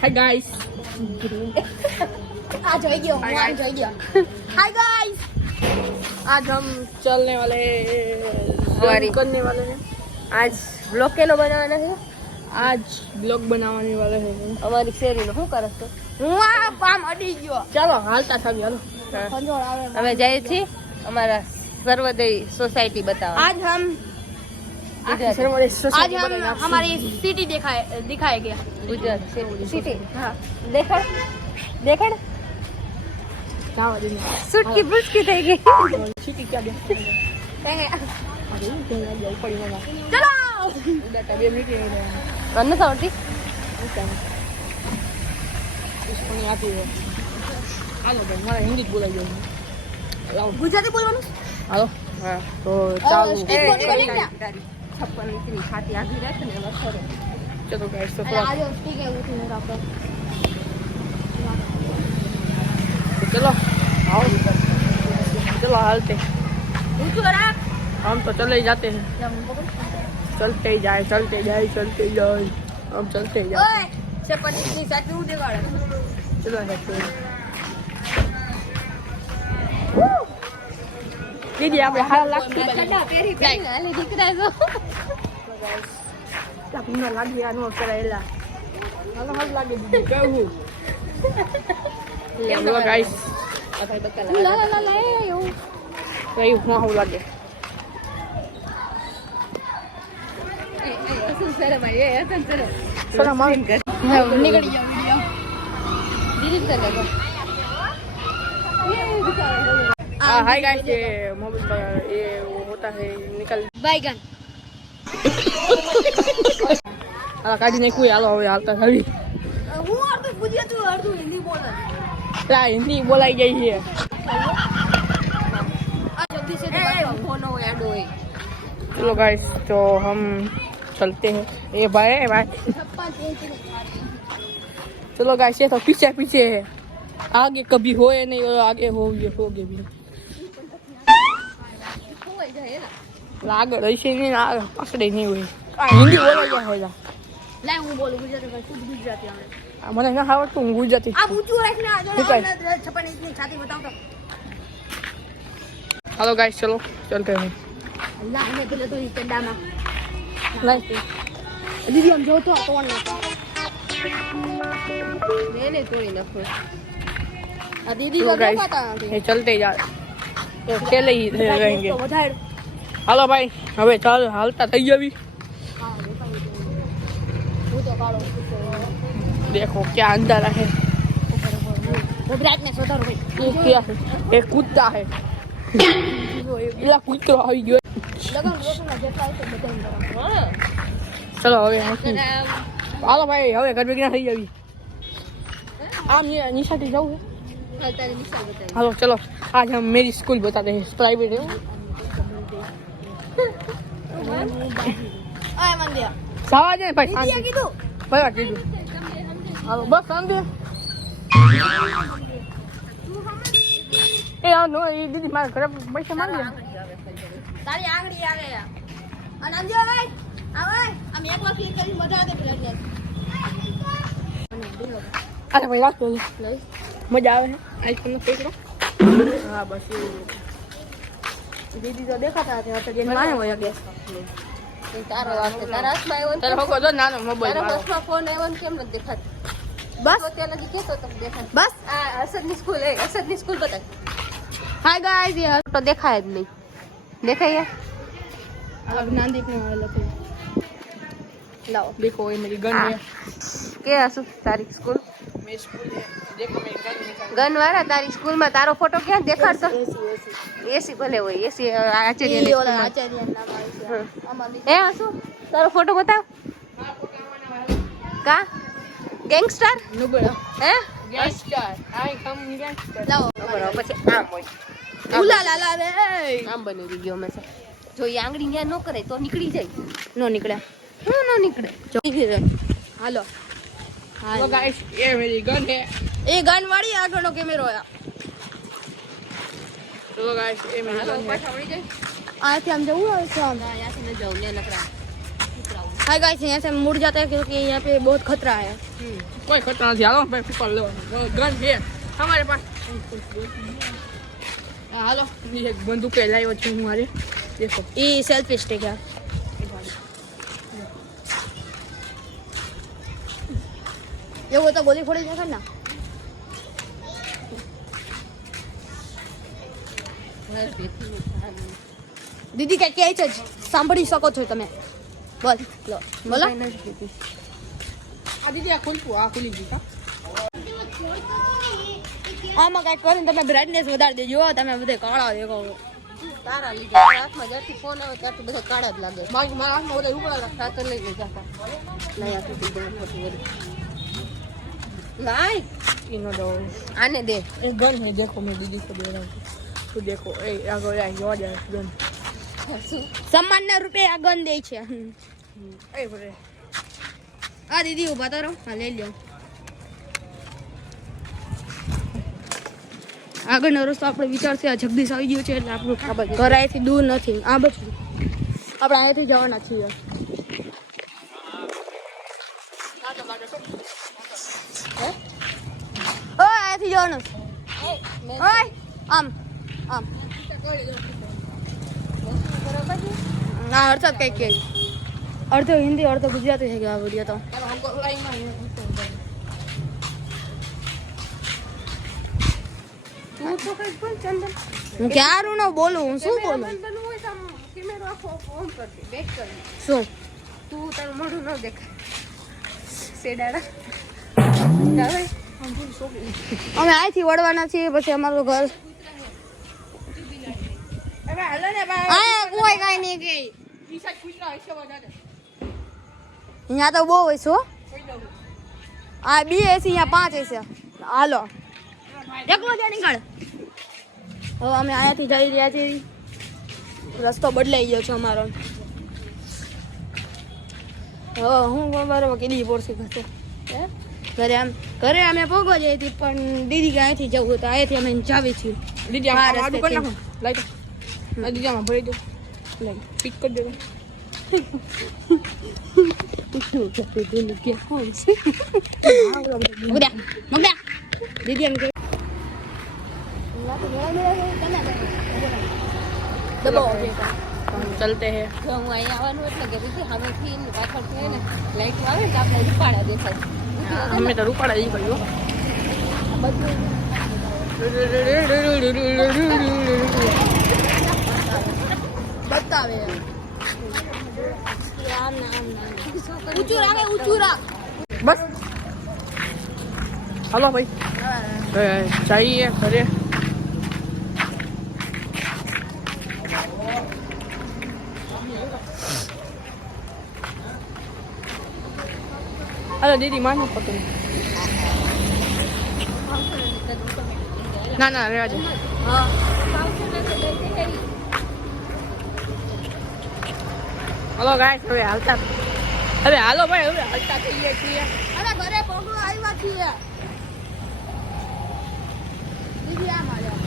Hi guys आज हो गया हाय गाइस आज हम चलने वाले करने वाले हैं आज ब्लॉग केनो बनावવાનો છે आज ब्लॉग बनाने वाले हैं અમારી શેરીનો શું કરે છે હું આ પામ અડી ગયો चलो हालता थावी हालो ખંજોળ આવે અમે જઈએ છીએ અમારા સર્વોદય સોસાયટી બતાવવા आज हम आज हम हमारी सिटी दिखाएंगे गुजरात सिटी हाँ देखड़ देखड़ सूट की बुश की देगी सिटी क्या दे चलो बेटा बे मीटिंग है कौन सावती इसको नहीं आती है हालो भाई मारा हिंदी बोला जो लाओ गुजराती बोलવાનું हालो हां तो चालू छप्पन इतनी खाती आगे रख ने वसरे चलो गाइस तो आज ठीक है वो नहीं रखो चलो आओ चलो हालते ऊंचो रख हम तो चले ही जाते हैं चलते ही जाए हम चलते ही जाए ओए छप्पन इतनी साथ उड़े वाला चलो दीदी आप हाल लगती तेरी हाले દીકરા છો તમને લાગી આનો કરેલા હાલો હાલ લાગે દીદી કહું લો ગાઈસ લા લા લા યો કઈ હું લાગે સર ભાઈ એ હસન સર ચલો માર निकल गया वीडियो डिलीट कर दो हाय गाइस ये मोबाइल पर ये वो होता है निकल बैगन आ काटी नहीं कोई हालो હવે હાલતા થાવી હું અડધું ગુજરાતી અડધું હિન્દી બોલે લા हिंदी બોલાઈ ગઈ છે આ જલ્દી से फोन हो ऐड होए चलो गाइस तो हम चलते हैं ये भाई चलो गाइस ये तो पीछे पीछे है आगे कभी होए नहीं और आगे होगे भी आगे ऐसे नहीं ना पकड़े नहीं हुए हिंदी बोला क्या होगा લે હું બોલું ગુજરાતી શુદ્ધ ગુજરાતી આવે મને ના આવડતું હું ગુજરાતી આ ઊંચું રાખને આ જો છપ્પન ઇંચની છાતી બતાવ તો हेलो गाइस चलो चलते हैं અલ્લાહ ને પેલે તો ઈ ચડામાં नहीं દીદી આમ જો તો કોણ નાખો મેને તોડી નાખો આ દીદી चलो તો गाइस દેખાતા ये चलते जा तो अकेले ही रहेंगे તો વધારે हेलो भाई હવે ચાલ હાલતા થઈ ગઈ હા દેખાય હું તો કાળો देखो क्या अंधारा है वो ब्राइटनेस વધારો ભાઈ ये क्या है एक कुत्ता है इला कुत्तो આવી ગયો લગન રોકના જેટલા છે બધા હા चलो હવે હાલો ભાઈ હવે ઘર ભેગી થઈ જવી આમ ये निशा થી जाऊँ હાલ તારી નિશાન બતાવી हेलो चलो आज हम मेरी स्कूल बताते हैं प्राइवेट है આય મંદિયા સાવા દે ભાઈ દીદી શાંતિ કીધું ભાઈ કીધું હાલો બસ શાંતિ એ આ નો એ દીદી મારા ઘરે પૈસા માંગે તારી આંગળી આવે અને અંજો ભાઈ આવે આમ એકવાર ક્લિક કરીને બતાવ દે બ્રાઇટનેસ અરે ભાઈ રાખો લઈ મજા આવે છે આઈફોન નો ફેકરો હા બસ દીદી તો દેખાતા હતા અત્યારે મારે હોય ગેસ તારો વાસ્તે તારા હાથમાં આવ્યો તારે હોકો જો નાનો મોબાઈલ તારા હાથમાં ફોન આવ્યો ને કેમ નથી દેખાતો બસ તો ત્યાં લગી કેતો તો દેખાય બસ આ અસદની સ્કૂલ બતાય હાય ગાઈસ ये तो દેખાય જ નહીં દેખાય अब नांदी पे लगे લાવો देखो ये मेरी गन है કે આસુ તારી સ્કૂલ मेरी स्कूल है देखो मेरी गन निकाल ગન વાળા તારી સ્કૂલ માં તારો ફોટો ક્યાં દેખાડતો એસી ભલે હોય એસી આચાર્ય ને આચાર્ય નામ આવે એ આસુ તારો ફોટો બતાવ કા ગેંગસ્ટર नुबड़ा હે गैंगस्टर आई कम गैंगस्टर લાવો बराबर પછી આમ હોય ઉલા લા લા રે આમ બની ગયો મેં જો એ આંગળી ન્યા ન કરે તો નીકળી જાય नो निकला હું ન નીકળે જો હાલો तो गाइस ये मेरी गन है એ ગન વાળી આગળનો કેમેરો આ तो गाइस ये मेरी गन है આથી આમ જવું હોય તો આમ આયાથી ન જાવ ને નકરા हाय गाइस, यहाँ से हम मुड़ जाते हैं क्योंकि यहाँ पे बहुत खतरा है। कोई खतरा नहीं, हालो भाई ऊपर लो गन है हमारे पास। हालो ये बंदूक लायो छे हमारे, देखो ये सेल्फी स्टिक है। ये वो तो गोली फोड़ी देखा ना। દીદી કઈ કહે છે સાંભળી શકો છો તમે? બોલ લો બોલો. આ દીદી આ ખુલી ગઈ કા આમાં કઈ કરીને તમે બ્રાઇટનેસ વધારી દેજો. તમે બધે કાળા દેખો. તારા લીધે હાથમાં જ્યાંથી ફોન આવે ત્યાંથી બધા કાળા જ લાગે. મારા હાથમાં બધા ઉપર ખાતર લઈ જતા નહીં આપી દીધું નહીં इनो दो આને દે. एक गन है, देखो मैं दीदी को दे रहा हूँ तो देखो ए आगो या यो जा गन सम्मानના રૂપે આ ગન દે છે. ए बोले આ દીદી ઉભા તો રહો. હા લઈ લ્યો. આગળનો રસ્તો આપણે વિચારશે. આ જગદીશ આવી ગયો છે એટલે આપણું ઘર અહીંથી દૂર નથી. આ બધું આપણે અહીંયાથી જવાના છીએ. ઓય અહીંયાથી જવાનું. ઓય આમ આમ ના હર્ષદ કઈ કે અડધો હિન્દી અડધો ગુજરાતી છે આ વિડીયો તો. हमको लाइन में હું ક્યારું ન બોલું. હું શું બોલું? શું તું તારું મોઢું ન દેખાય સેડાડા. અમે અહીંથી વળવાના છીએ. પછી અમારું ઘર अबे हेलो ने भाई આ કોઈ કાઈ નહીં કે ईसा कुछ ना ऐसे बजा दे અહીંયા તો બહુ હોય છો. આ 2 એસી અહીંયા 5 એસી. હાલો એકલો જ નીકળ. હવે અમે અહીંયાથી જઈ રહ્યા છીએ. રસ્તો બદલાઈ ગયો છે અમારો. હવે હું બરાબર કીધી પોરસી કરતો ઘરે અમે પોગો જઈ હતી પણ દીદી કે અહીંથી જવું તો અહીંથી અમે જાવી છીએ. दीदी हाँ, हम आडू कर रस्ते ना लाइट दीदी हम भरे दो लाइट पिक कर दे દીદી એમ કે चलते हैं જો હું અહીંયા આવવાનું એટલે કે દીદી હવેથી પાછળથી ને લાઈટ આવે ને તો આપણે રૂપાડા દેખાય. हमें तो रूपाड़ा ही भाई બતાવે ઊંચું રાખે ઊંચું રાખ. बस हेलो भाई चाहिए अरे अरे दीदी मानो पकड़ ना ना रेवा दे હા हेलो गाइस હવે હાલતા હવે હાલો ભાઈ હવે હાલતા થઈએ છીએ અરે ઘરે પોગો આવ્યા છીએ. દીદી આ માર્યા